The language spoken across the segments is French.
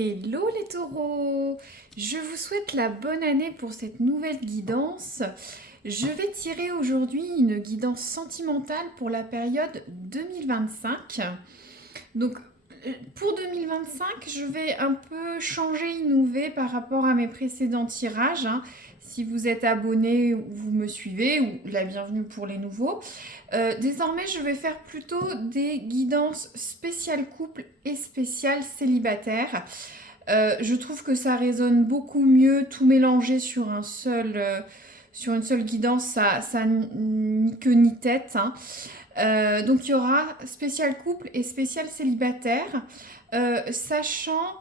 Hello les taureaux! Je vous souhaite la bonne année pour cette nouvelle guidance. Je vais tirer aujourd'hui une guidance sentimentale pour la période 2025. Donc pour 2025, je vais un peu changer, innover par rapport à mes précédents tirages, hein. Si vous êtes abonné ou vous me suivez, ou la bienvenue pour les nouveaux. Désormais, je vais faire plutôt des guidances spéciales couple et spéciales célibataire. Je trouve que ça résonne beaucoup mieux, tout mélanger sur sur une seule guidance, ça ni queue ni tête, hein. Donc il y aura spécial couple et spécial célibataire, sachant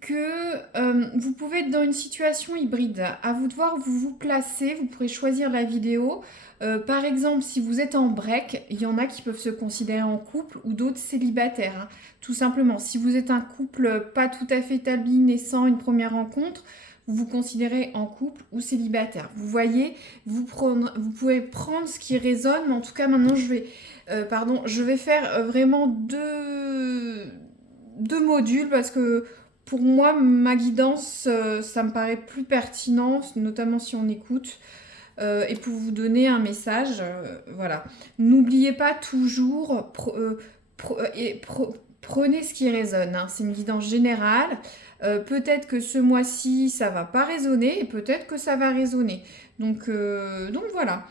que vous pouvez être dans une situation hybride. À vous de voir où vous vous placez, vous pourrez choisir la vidéo. Par exemple, si vous êtes en break, il y en a qui peuvent se considérer en couple ou d'autres célibataires, hein. Tout simplement, si vous êtes un couple pas tout à fait établi, naissant, une première rencontre, vous vous considérez en couple ou célibataire. Vous voyez, vous pouvez prendre ce qui résonne, mais en tout cas maintenant je vais faire vraiment deux modules parce que pour moi, ma guidance, ça me paraît plus pertinent, notamment si on écoute, et pour vous donner un message, voilà. N'oubliez pas toujours, prenez ce qui résonne, hein. C'est une guidance générale. Peut-être que ce mois-ci, ça va pas résonner, et peut-être que ça va résonner. Donc voilà.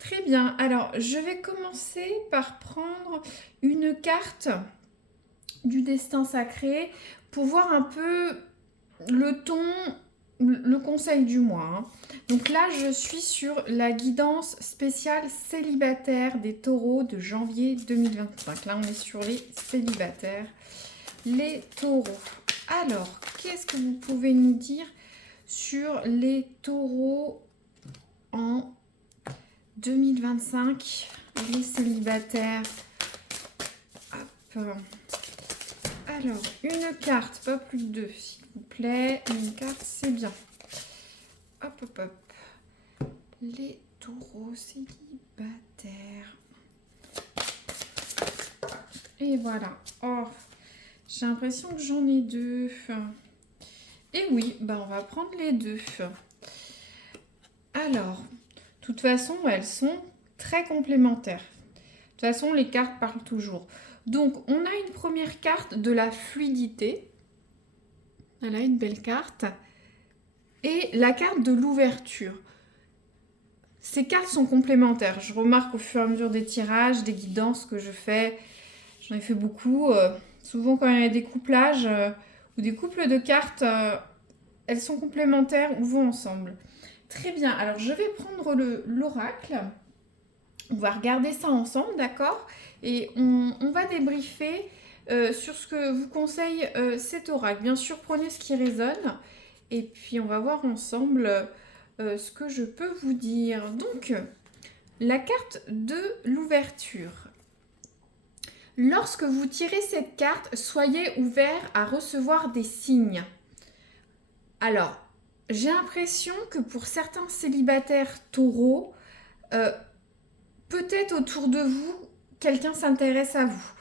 Très bien. Alors, je vais commencer par prendre une carte du destin sacré pour voir un peu le ton, le conseil du mois, hein. Donc là, je suis sur la guidance spéciale célibataire des taureaux de janvier 2025. Là, on est sur les célibataires, les taureaux. Alors, qu'est-ce que vous pouvez nous dire sur les taureaux en 2025, les célibataires? Hop. Alors, une carte, pas plus de deux, s'il vous plaît. Une carte, c'est bien. Hop, hop, hop. Les taureaux célibataires. Et voilà. Oh, j'ai l'impression que j'en ai deux. Et oui, bah on va prendre les deux. Alors, de toute façon, elles sont très complémentaires. De toute façon, les cartes parlent toujours. Donc, on a une première carte de la fluidité. Elle a une belle carte. Et la carte de l'ouverture. Ces cartes sont complémentaires. Je remarque au fur et à mesure des tirages, des guidances que je fais. J'en ai fait beaucoup. Souvent, quand il y a des couplages ou des couples de cartes, elles sont complémentaires ou vont ensemble. Très bien. Alors, je vais prendre l'oracle. On va regarder ça ensemble, d'accord? Et on va débriefer sur ce que vous conseille cet oracle. Bien sûr, prenez ce qui résonne. Et puis, on va voir ensemble ce que je peux vous dire. Donc, la carte de l'ouverture. Lorsque vous tirez cette carte, soyez ouvert à recevoir des signes. Alors, j'ai l'impression que pour certains célibataires taureaux, peut-être autour de vous, quelqu'un s'intéresse à vous.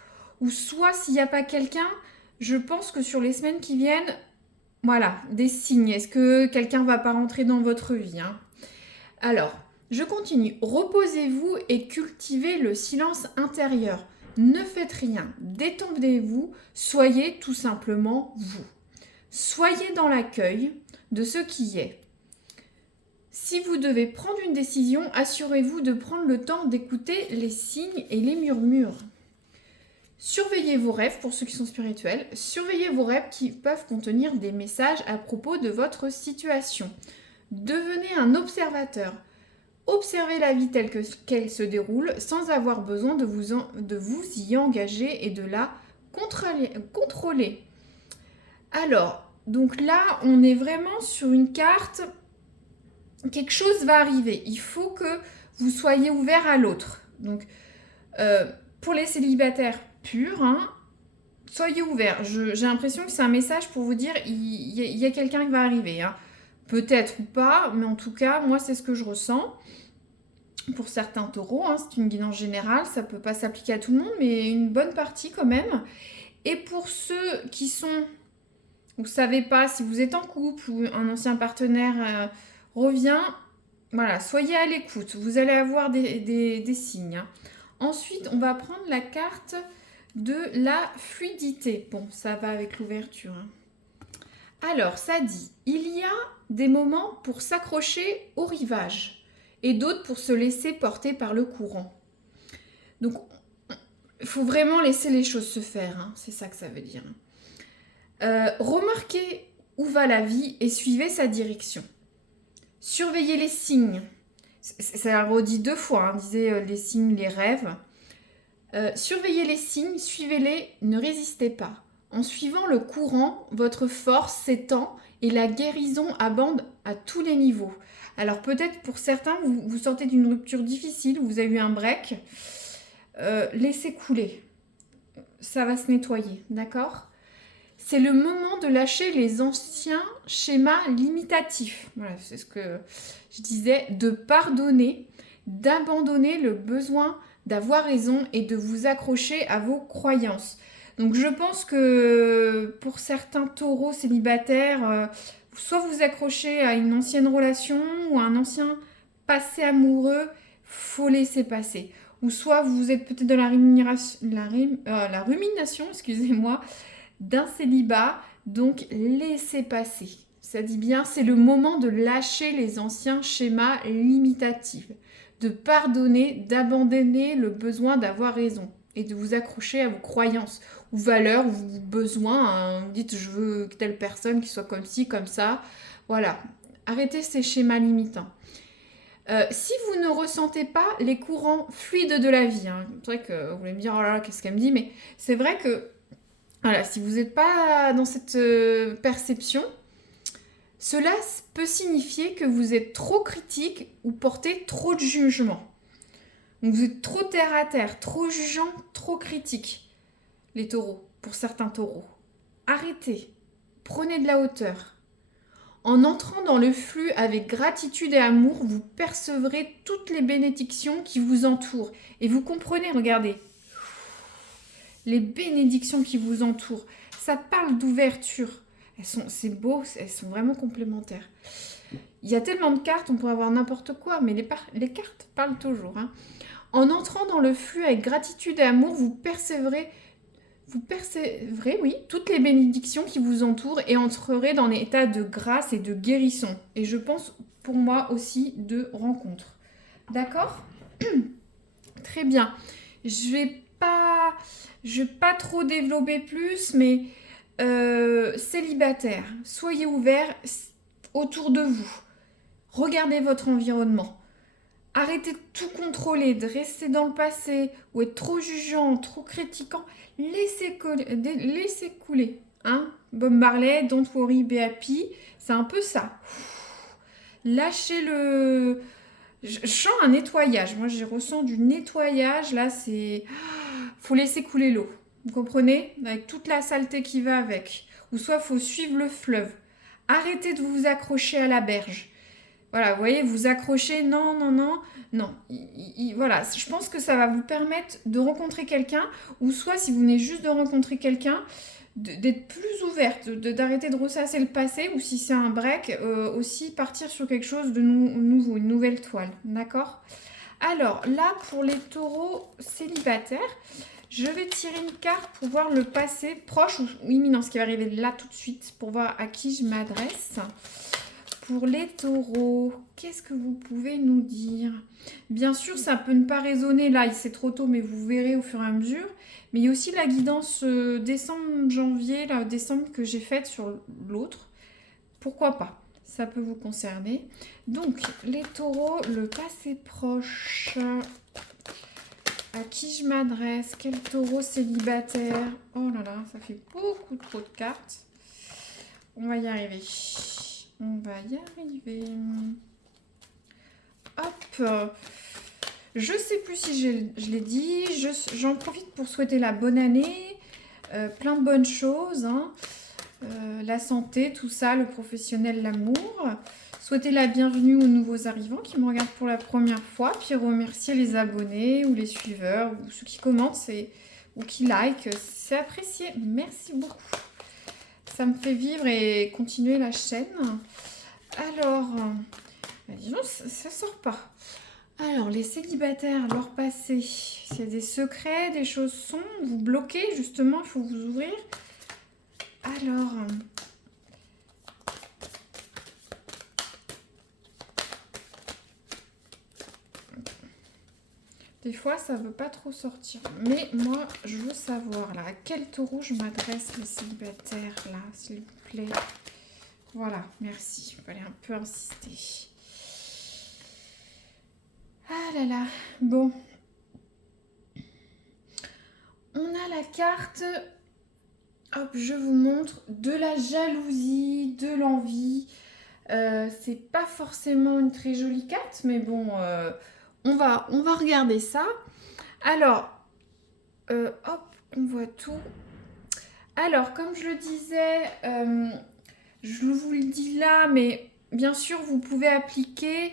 Ou soit, s'il n'y a pas quelqu'un, je pense que sur les semaines qui viennent, voilà, des signes. Est-ce que quelqu'un ne va pas rentrer dans votre vie, hein? Alors, je continue. Reposez-vous et cultivez le silence intérieur. Ne faites rien. Détendez-vous. Soyez tout simplement vous. Soyez dans l'accueil de ce qui est. Si vous devez prendre une décision, assurez-vous de prendre le temps d'écouter les signes et les murmures. Surveillez vos rêves pour ceux qui sont spirituels. Surveillez vos rêves qui peuvent contenir des messages à propos de votre situation. Devenez un observateur. Observez la vie telle qu'elle se déroule sans avoir besoin de vous y engager et de la contrôler. Alors, donc là, on est vraiment sur une carte. Quelque chose va arriver. Il faut que vous soyez ouvert à l'autre. Donc, pour les célibataires purs, hein, soyez ouverts. J'ai l'impression que c'est un message pour vous dire il y a quelqu'un qui va arriver, hein. Peut-être ou pas, mais en tout cas, moi, c'est ce que je ressens. Pour certains taureaux, hein, c'est une guidance générale, ça ne peut pas s'appliquer à tout le monde, mais une bonne partie quand même. Et pour ceux qui sont Vous ne savez pas si vous êtes en couple ou un ancien partenaire revient. Voilà, soyez à l'écoute. Vous allez avoir des signes. Hein. Ensuite, on va prendre la carte de la fluidité. Bon, ça va avec l'ouverture. Hein. Alors, ça dit, il y a des moments pour s'accrocher au rivage et d'autres pour se laisser porter par le courant. Donc, il faut vraiment laisser les choses se faire. Hein. C'est ça que ça veut dire. Remarquez où va la vie et suivez sa direction. Surveillez les signes. Ça redit 2 fois, hein, disait les signes, les rêves. Surveillez les signes, suivez-les, ne résistez pas. En suivant le courant, votre force s'étend et la guérison abonde à tous les niveaux. Alors peut-être pour certains, vous sortez d'une rupture difficile, vous avez eu un break. Laissez couler. Ça va se nettoyer, d'accord ? C'est le moment de lâcher les anciens schémas limitatifs. Voilà, c'est ce que je disais, de pardonner, d'abandonner le besoin d'avoir raison et de vous accrocher à vos croyances. Donc je pense que pour certains taureaux célibataires, soit vous accrochez à une ancienne relation ou à un ancien passé amoureux, faut laisser passer. Ou soit vous êtes peut-être dans la rumination, excusez-moi, d'un célibat, donc laissez passer. Ça dit bien, c'est le moment de lâcher les anciens schémas limitatifs, de pardonner, d'abandonner le besoin d'avoir raison et de vous accrocher à vos croyances ou valeurs ou vos besoins. Hein. Vous dites, je veux telle personne qui soit comme ci, comme ça. Voilà, arrêtez ces schémas limitants. Si vous ne ressentez pas les courants fluides de la vie, hein, c'est vrai que vous allez me dire, oh là là, qu'est-ce qu'elle me dit, mais c'est vrai que voilà, si vous n'êtes pas dans cette perception, cela peut signifier que vous êtes trop critique ou portez trop de jugement. Donc vous êtes trop terre à terre, trop jugeant, trop critique, les taureaux, pour certains taureaux. Arrêtez, prenez de la hauteur. En entrant dans le flux avec gratitude et amour, vous percevrez toutes les bénédictions qui vous entourent. Et vous comprenez, regardez, les bénédictions qui vous entourent. Ça parle d'ouverture. C'est beau, elles sont vraiment complémentaires. Il y a tellement de cartes, on pourrait avoir n'importe quoi, mais les cartes parlent toujours. Hein. En entrant dans le flux avec gratitude et amour, vous percevrez, oui, toutes les bénédictions qui vous entourent et entrerez dans l'état de grâce et de guérison. Et je pense, pour moi aussi, de rencontre. D'accord ? Très bien. Je vais pas trop développer plus, mais célibataire, soyez ouverts autour de vous. Regardez votre environnement. Arrêtez de tout contrôler, de rester dans le passé ou être trop jugeant, trop critiquant. Laissez couler. Hein? Bob Marley, Don't worry, be happy. C'est un peu ça. Lâchez le... Je sens un nettoyage. Moi, je ressens du nettoyage. Là, c'est... Faut laisser couler l'eau. Vous comprenez? Avec toute la saleté qui va avec. Ou soit, faut suivre le fleuve. Arrêtez de vous accrocher à la berge. Voilà, vous voyez, vous accrochez. Non. Voilà, je pense que ça va vous permettre de rencontrer quelqu'un. Ou soit, si vous venez juste de rencontrer quelqu'un, d'être plus ouverte, d'arrêter de ressasser le passé. Ou si c'est un break, aussi partir sur quelque chose de nouveau, une nouvelle toile. D'accord? Alors, là, pour les taureaux célibataires, je vais tirer une carte pour voir le passé proche ou imminent, ce qui va arriver là tout de suite, pour voir à qui je m'adresse. Pour les taureaux, qu'est-ce que vous pouvez nous dire? Bien sûr, ça peut ne pas résonner là, c'est trop tôt, mais vous verrez au fur et à mesure. Mais il y a aussi la guidance décembre-janvier, décembre que j'ai faite sur l'autre. Pourquoi pas? Ça peut vous concerner. Donc, les taureaux, le passé proche. À qui je m'adresse? Quel taureau célibataire? Oh là là, ça fait beaucoup trop de cartes. On va y arriver. Hop. Je sais plus si je l'ai dit. J'en profite pour souhaiter la bonne année. Plein de bonnes choses. Hein. La santé, tout ça, le professionnel, l'amour. Souhaiter la bienvenue aux nouveaux arrivants qui me regardent pour la première fois. Puis remercier les abonnés ou les suiveurs ou ceux qui commentent ou qui like. C'est apprécié. Merci beaucoup. ça me fait vivre et continuer la chaîne. Alors, dis donc, ça sort pas. Alors, les célibataires, leur passé, c'est des secrets, des choses sombres, vous bloquez, justement, il faut vous ouvrir. Alors, des fois, ça veut pas trop sortir. Mais moi, je veux savoir, là, à quel taureau je m'adresse, les célibataires, là, s'il vous plaît. Voilà, merci. Il fallait un peu insister. Ah là là, bon. On a la carte, hop, je vous montre, de la jalousie, de l'envie. C'est pas forcément une très jolie carte, mais bon, on va regarder ça. Alors, hop, on voit tout. Alors, comme je le disais, je vous le dis là, mais bien sûr, vous pouvez appliquer.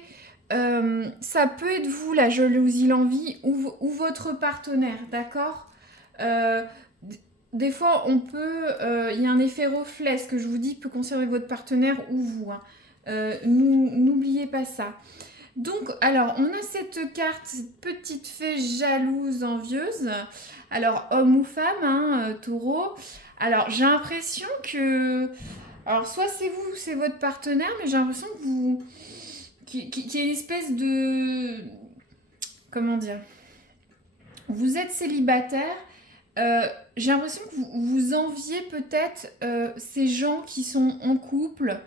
Ça peut être vous, la jalousie, l'envie, ou votre partenaire, d'accord. Des fois, on peut. Il y a un effet reflet, ce que je vous dis peut concerner votre partenaire ou vous. Hein. N'oubliez pas ça. Donc, alors, on a cette carte, cette petite fée jalouse, envieuse. Alors, homme ou femme, hein, taureau. Alors, j'ai l'impression que. Alors, soit c'est vous, c'est votre partenaire, mais j'ai l'impression que vous. Qu'il y a une espèce de. Comment dire? Vous êtes célibataire. J'ai l'impression que vous enviez peut-être ces gens qui sont en couple.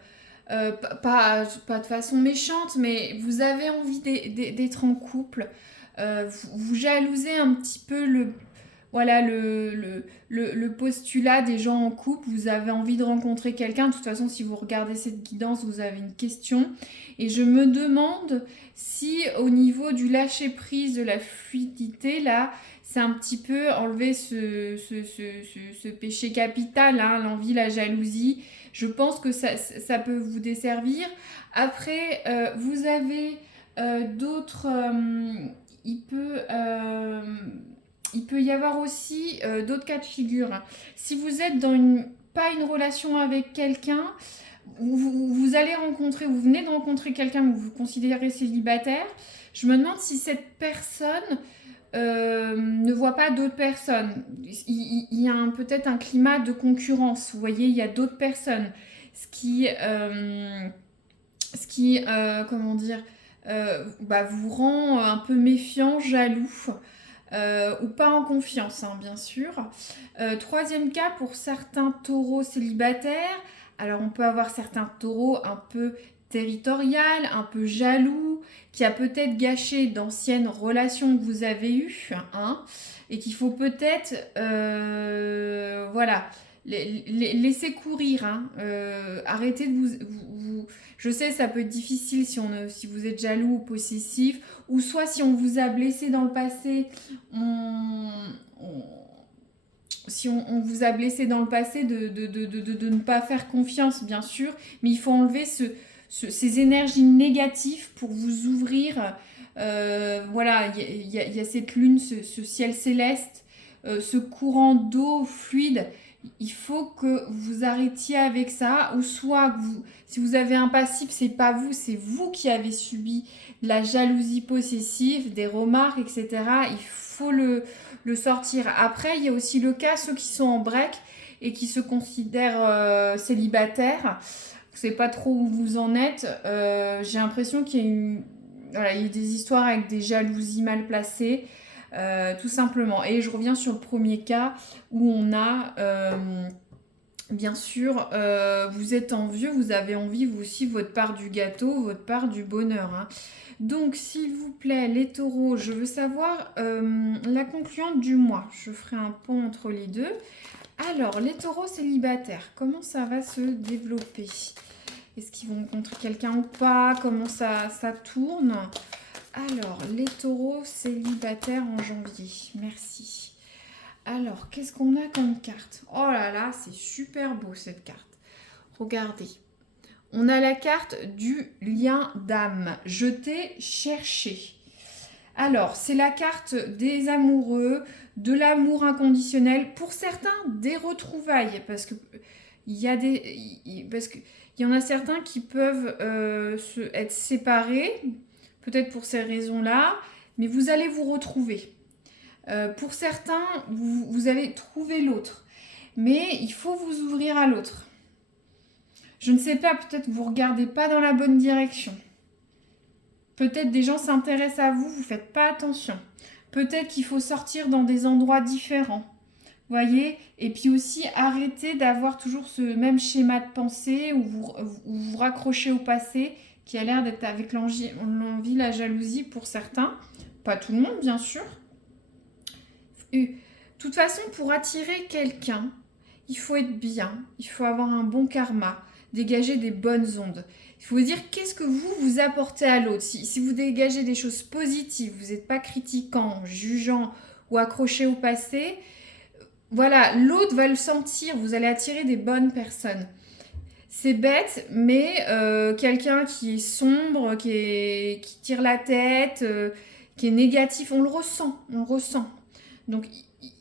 Pas de façon méchante, mais vous avez envie d'être en couple. Vous jalousez un petit peu voilà, le postulat des gens en couple. Vous avez envie de rencontrer quelqu'un. De toute façon, si vous regardez cette guidance, vous avez une question. Et je me demande si au niveau du lâcher-prise, de la fluidité, là, c'est un petit peu enlever ce péché capital, hein, l'envie, la jalousie. Je pense que ça peut vous desservir. Après, vous avez d'autres... il peut y avoir aussi d'autres cas de figure. Si vous êtes dans pas une relation avec quelqu'un, vous allez rencontrer, vous venez de rencontrer quelqu'un que vous considérez célibataire, je me demande si cette personne ne voit pas d'autres personnes. Il y a peut-être un climat de concurrence. Vous voyez, il y a d'autres personnes. Comment dire, vous rend un peu méfiant, jaloux. Ou pas en confiance, hein, bien sûr. Troisième cas, pour certains taureaux célibataires, alors on peut avoir certains taureaux un peu territorial, un peu jaloux, qui a peut-être gâché d'anciennes relations que vous avez eues, hein, et qu'il faut peut-être, voilà, laisser courir, hein, arrêtez de vous. Je sais, ça peut être difficile si vous êtes jaloux ou possessif, ou soit si on vous a blessé dans le passé, si on vous a blessé dans le passé, de ne pas faire confiance, bien sûr, mais il faut enlever ces énergies négatives pour vous ouvrir. Voilà, il y a cette lune, ce ciel céleste, ce courant d'eau fluide. Il faut que vous arrêtiez avec ça, ou soit si vous avez un passif, c'est pas vous, c'est vous qui avez subi de la jalousie possessive, des remarques, etc. Il faut le sortir. Après, il y a aussi le cas, ceux qui sont en break et qui se considèrent célibataires. Vous ne savez pas trop où vous en êtes. J'ai l'impression qu'il y a voilà, il y a des histoires avec des jalousies mal placées. Tout simplement. Et je reviens sur le premier cas où on a, bien sûr, vous êtes envieux, vous avez envie, vous aussi, votre part du gâteau, votre part du bonheur. Hein. Donc, s'il vous plaît, les taureaux, je veux savoir la concluante du mois. Je ferai un pont entre les deux. Alors, les taureaux célibataires, comment ça va se développer? Est-ce qu'ils vont rencontrer quelqu'un ou pas? Comment ça tourne? Alors, les taureaux célibataires en janvier. Merci. Alors, qu'est-ce qu'on a comme carte? Oh là là, c'est super beau cette carte. Regardez. On a la carte du lien d'âme. Je t'ai cherché. Alors, c'est la carte des amoureux, de l'amour inconditionnel. Pour certains, des retrouvailles. Parce que il y a parce qu'il y en a certains qui peuvent être séparés, peut-être pour ces raisons-là, mais vous allez vous retrouver. Pour certains, vous allez trouver l'autre, mais il faut vous ouvrir à l'autre. Je ne sais pas, peut-être que vous ne regardez pas dans la bonne direction. Peut-être des gens s'intéressent à vous, vous ne faites pas attention. Peut-être qu'il faut sortir dans des endroits différents. Voyez, et puis aussi arrêter d'avoir toujours ce même schéma de pensée où vous raccrochez au passé qui a l'air d'être avec l'envie, la jalousie pour certains. Pas tout le monde, bien sûr. De toute façon, pour attirer quelqu'un, il faut être bien, il faut avoir un bon karma, dégager des bonnes ondes. Il faut vous dire qu'est-ce que vous apportez à l'autre. Si vous dégagez des choses positives, vous n'êtes pas critiquant, jugeant ou accroché au passé, voilà, l'autre va le sentir, vous allez attirer des bonnes personnes. C'est bête, mais quelqu'un qui est sombre, qui tire la tête, qui est négatif, on le ressent. Donc,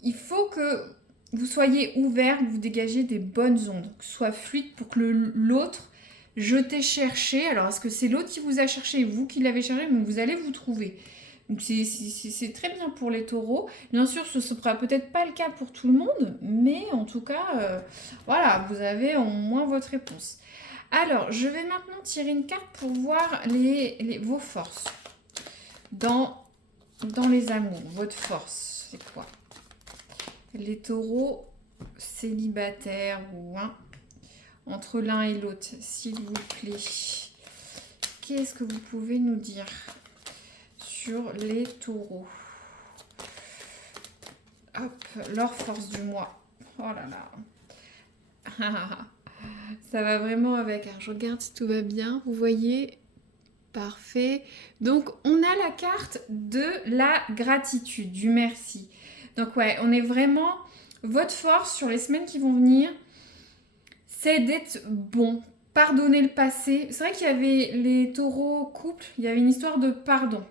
il faut que vous soyez ouvert, que vous dégagez des bonnes ondes, que ce soit fluide pour que l'autre jetez chercher. Alors, est-ce que c'est l'autre qui vous a cherché, vous qui l'avez cherché, mais vous allez vous trouver. Donc, c'est très bien pour les taureaux. Bien sûr, ce ne sera peut-être pas le cas pour tout le monde, mais en tout cas, voilà, vous avez au moins votre réponse. Alors, je vais maintenant tirer une carte pour voir vos forces dans les amours. Votre force, c'est quoi? Les taureaux célibataires ou entre l'un et l'autre, s'il vous plaît. Qu'est-ce que vous pouvez nous dire sur les taureaux? Hop, leur force du mois. Oh là là. Ça va vraiment avec. Alors, je regarde si tout va bien. Vous voyez? Parfait. Donc, on a la carte de la gratitude, du merci. Donc, ouais, on est vraiment... Votre force sur les semaines qui vont venir, c'est d'être bon. Pardonner le passé. C'est vrai qu'il y avait les taureaux couples, il y avait une histoire de pardon.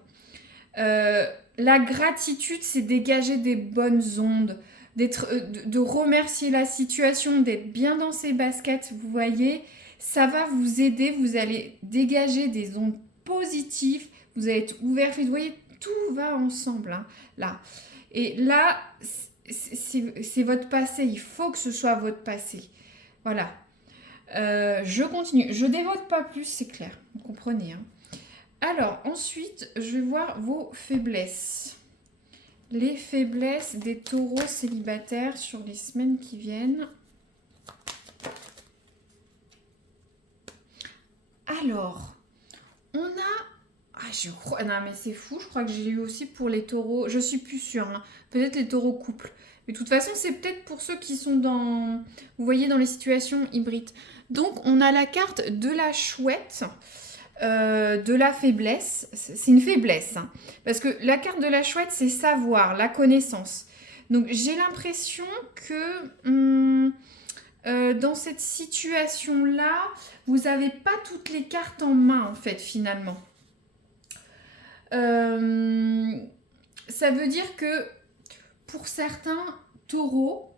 La gratitude, c'est dégager des bonnes ondes, de remercier la situation, d'être bien dans ses baskets, vous voyez. Ça va vous aider, vous allez dégager des ondes positives, vous allez être ouvert, vous voyez, tout va ensemble, hein, là. Et là, c'est votre passé, il faut que ce soit votre passé. Voilà. Je continue, je dévote pas plus, c'est clair, vous comprenez, hein. Alors, ensuite, je vais voir vos faiblesses. Les faiblesses des taureaux célibataires sur les semaines qui viennent. Alors, on a... Ah, je crois... Non, mais c'est fou, je crois que j'ai eu aussi pour les taureaux... Je suis plus sûre, hein. Peut-être les taureaux couples. Mais de toute façon, c'est peut-être pour ceux qui sont dans... Vous voyez, dans les situations hybrides. Donc, on a la carte de la chouette... de la faiblesse, c'est une faiblesse, hein, parce que la carte de la chouette, c'est savoir, la connaissance. Donc j'ai l'impression que dans cette situation-là, vous n'avez pas toutes les cartes en main, en fait, finalement. Ça veut dire que pour certains taureaux,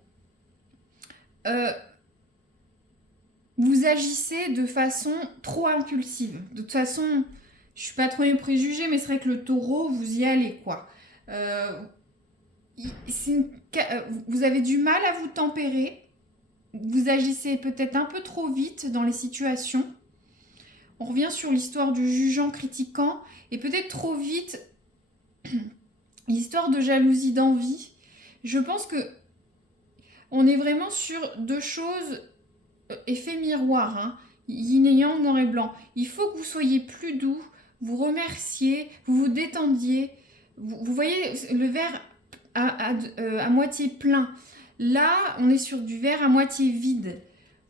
vous agissez de façon trop impulsive. De toute façon, je ne suis pas trop préjugée, mais c'est vrai que le taureau, vous y allez, quoi. Vous avez du mal à vous tempérer. Vous agissez peut-être un peu trop vite dans les situations. On revient sur l'histoire du jugeant, critiquant, et peut-être trop vite, l'histoire de jalousie, d'envie. Je pense que on est vraiment sur deux choses... effet miroir, hein, yin et yang, noir et blanc. Il faut que vous soyez plus doux, vous remerciez, vous vous détendiez. Vous voyez le verre à moitié plein. Là, on est sur du verre à moitié vide.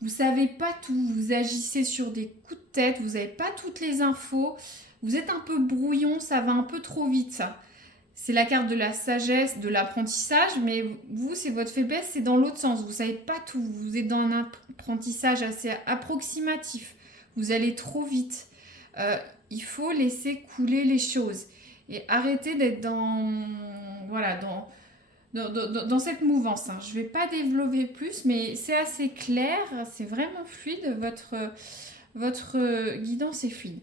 Vous savez pas tout, vous agissez sur des coups de tête, vous n'avez pas toutes les infos, vous êtes un peu brouillon, ça va un peu trop vite, ça. C'est la carte de la sagesse, de l'apprentissage, mais vous, c'est votre faiblesse, c'est dans l'autre sens. Vous ne savez pas tout, vous êtes dans un apprentissage assez approximatif. Vous allez trop vite. Il faut laisser couler les choses et arrêter d'être dans dans cette mouvance, hein. Je ne vais pas développer plus, mais c'est assez clair, c'est vraiment fluide, votre guidance est fluide.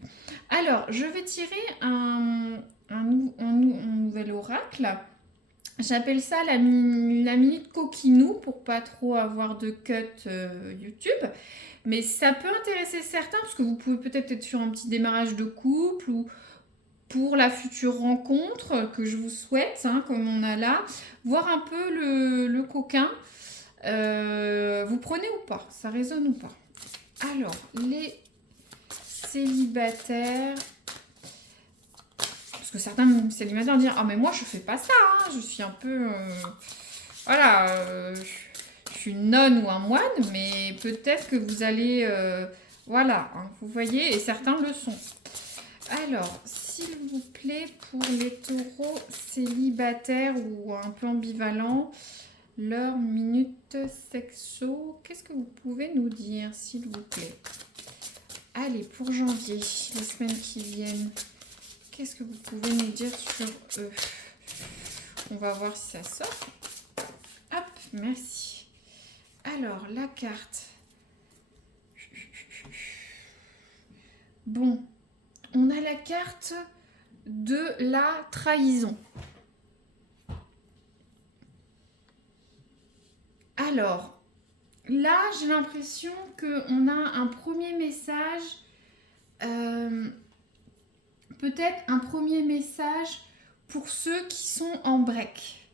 Alors, je vais tirer un nouvel oracle. J'appelle ça la minute coquinou pour pas trop avoir de cut YouTube. Mais ça peut intéresser certains parce que vous pouvez peut-être être sur un petit démarrage de couple ou pour la future rencontre que je vous souhaite, hein, comme on a là. Voir un peu le coquin. Vous prenez ou pas? Ça résonne ou pas? Alors, les célibataires... Parce que certains célibataires disent « Ah mais moi je fais pas ça, hein, je suis un peu... voilà, je suis une nonne ou un moine, mais peut-être que vous allez... voilà, hein, vous voyez, et certains le sont. » Alors, s'il vous plaît, pour les taureaux célibataires ou un peu ambivalents, leur minute sexo, qu'est-ce que vous pouvez nous dire, s'il vous plaît? Allez, pour janvier, les semaines qui viennent, qu'est-ce que vous pouvez nous dire sur eux? On va voir si ça sort. Hop, merci. Alors, la carte. Bon, on a la carte de la trahison. Alors, là, j'ai l'impression qu'on a un premier message... peut-être un premier message pour ceux qui sont en break.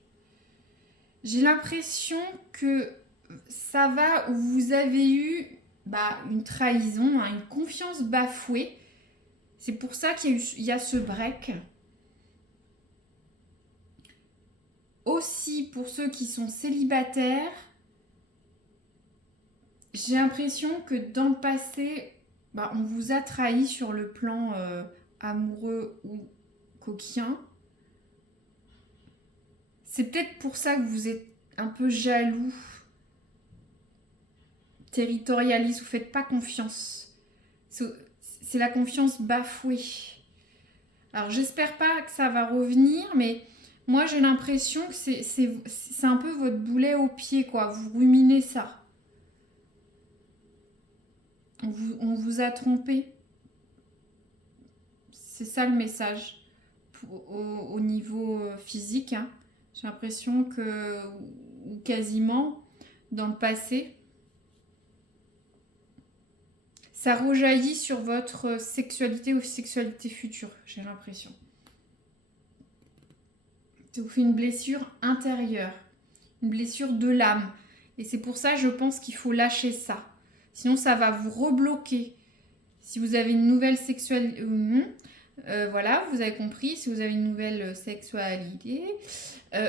J'ai l'impression que ça va où vous avez eu une trahison, hein, une confiance bafouée. C'est pour ça qu'il y a ce break. Aussi pour ceux qui sont célibataires, j'ai l'impression que dans le passé, on vous a trahi sur le plan... amoureux ou coquin. C'est peut-être pour ça que vous êtes un peu jaloux, territorialiste, vous ne faites pas confiance. C'est la confiance bafouée. Alors j'espère pas que ça va revenir, mais moi j'ai l'impression que c'est un peu votre boulet au pied, quoi. Vous ruminez ça. On vous a trompé. C'est ça le message au niveau physique. Hein. J'ai l'impression que, ou quasiment, dans le passé, ça rejaillit sur votre sexualité ou sexualité future, j'ai l'impression. Ça vous fait une blessure intérieure, une blessure de l'âme. Et c'est pour ça, je pense qu'il faut lâcher ça. Sinon, ça va vous rebloquer. Si vous avez une nouvelle sexualité... voilà, vous avez compris, si vous avez une nouvelle sexualité,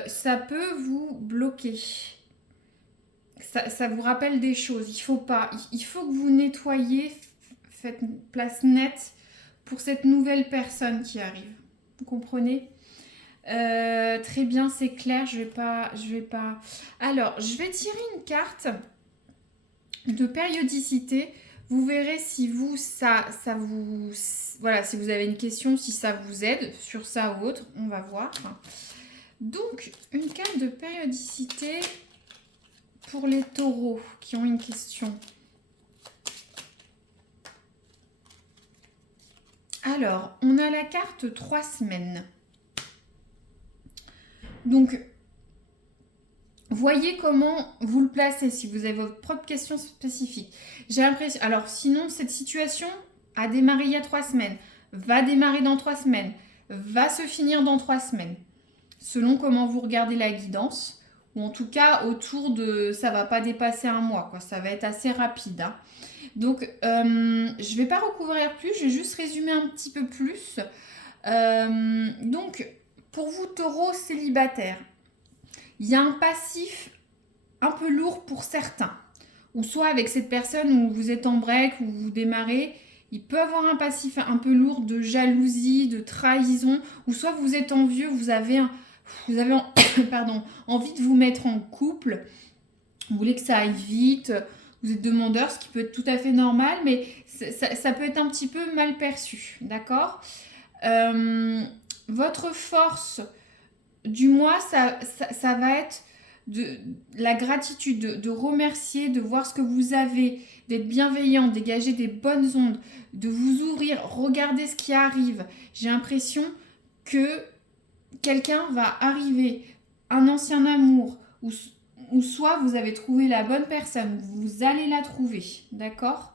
ça peut vous bloquer. Ça vous rappelle des choses. Il faut que vous nettoyiez, faites une place nette pour cette nouvelle personne qui arrive. Vous comprenez? Très bien, c'est clair. Je vais pas. Alors, je vais tirer une carte de périodicité. Vous verrez si ça vous... Voilà, si vous avez une question, si ça vous aide sur ça ou autre, on va voir. Donc, une carte de périodicité pour les taureaux qui ont une question. Alors, on a la carte 3 semaines. Donc, voyez comment vous le placez si vous avez votre propre question spécifique. J'ai l'impression... Alors, sinon, cette situation a démarré il y a 3 semaines, va démarrer dans 3 semaines, va se finir dans 3 semaines. Selon comment vous regardez la guidance, ou en tout cas, autour de... Ça ne va pas dépasser un mois, quoi. Ça va être assez rapide. Hein. Donc, je ne vais pas recouvrir plus, je vais juste résumer un petit peu plus. Donc, pour vous, taureaux célibataires, il y a un passif un peu lourd pour certains. Ou soit avec cette personne où vous êtes en break, où vous démarrez, il peut avoir un passif un peu lourd de jalousie, de trahison. Ou soit vous êtes envieux, vous avez envie de vous mettre en couple. Vous voulez que ça aille vite. Vous êtes demandeur, ce qui peut être tout à fait normal. Mais ça peut être un petit peu mal perçu. D'accord ? Votre force... du mois, ça va être de la gratitude, de remercier, de voir ce que vous avez, d'être bienveillant, dégager des bonnes ondes, de vous ouvrir, regarder ce qui arrive. J'ai l'impression que quelqu'un va arriver, un ancien amour, ou soit vous avez trouvé la bonne personne, vous allez la trouver, d'accord?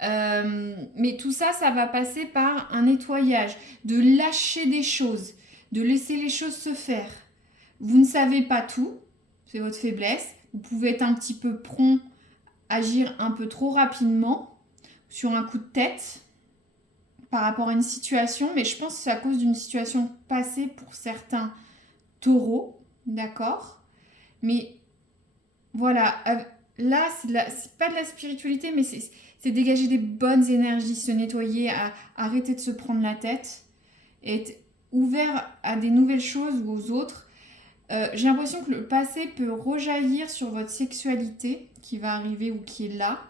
Mais tout ça, ça va passer par un nettoyage, de lâcher des choses, de laisser les choses se faire. Vous ne savez pas tout, c'est votre faiblesse. Vous pouvez être un petit peu prompt, agir un peu trop rapidement sur un coup de tête par rapport à une situation, mais je pense que c'est à cause d'une situation passée pour certains taureaux, d'accord? Mais voilà, là, c'est pas de la spiritualité, mais c'est dégager des bonnes énergies, se nettoyer, arrêter de se prendre la tête, et être ouvert à des nouvelles choses ou aux autres. J'ai l'impression que le passé peut rejaillir sur votre sexualité qui va arriver ou qui est là.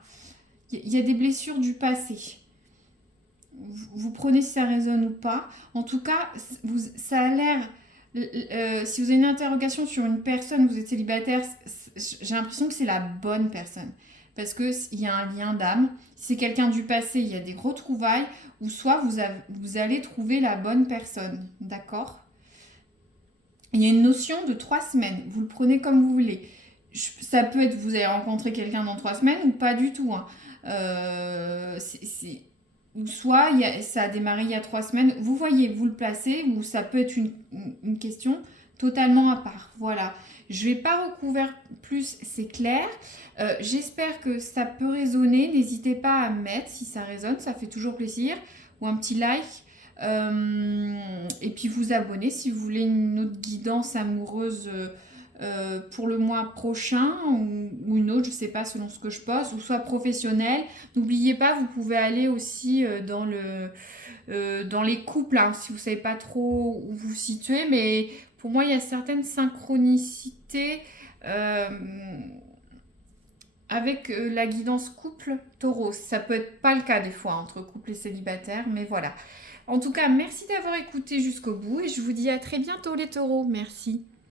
Il y a des blessures du passé. Vous prenez si ça résonne ou pas. En tout cas, ça a l'air... si vous avez une interrogation sur une personne, vous êtes célibataire, j'ai l'impression que c'est la bonne personne. Parce qu'il y a un lien d'âme. Si c'est quelqu'un du passé, il y a des retrouvailles. Ou soit vous allez trouver la bonne personne. D'accord? Il y a une notion de 3 semaines. Vous le prenez comme vous voulez. Ça peut être vous allez rencontrer quelqu'un dans 3 semaines ou pas du tout. Hein. Ou soit ça a démarré il y a 3 semaines. Vous voyez, vous le placez, ou ça peut être une question totalement à part. Voilà. Je ne vais pas recouvrir plus, c'est clair. J'espère que ça peut résonner. N'hésitez pas à mettre si ça résonne, ça fait toujours plaisir. Ou un petit like. Et puis vous abonner si vous voulez une autre guidance amoureuse pour le mois prochain ou une autre, je sais pas, selon ce que je poste, ou soit professionnelle. N'oubliez pas, vous pouvez aller aussi dans les couples, hein, si vous savez pas trop où vous vous situez, mais pour moi, il y a certaines synchronicités avec la guidance couple taureau. Ça peut être pas le cas des fois entre couple et célibataire, mais voilà. En tout cas, merci d'avoir écouté jusqu'au bout et je vous dis à très bientôt les taureaux. Merci.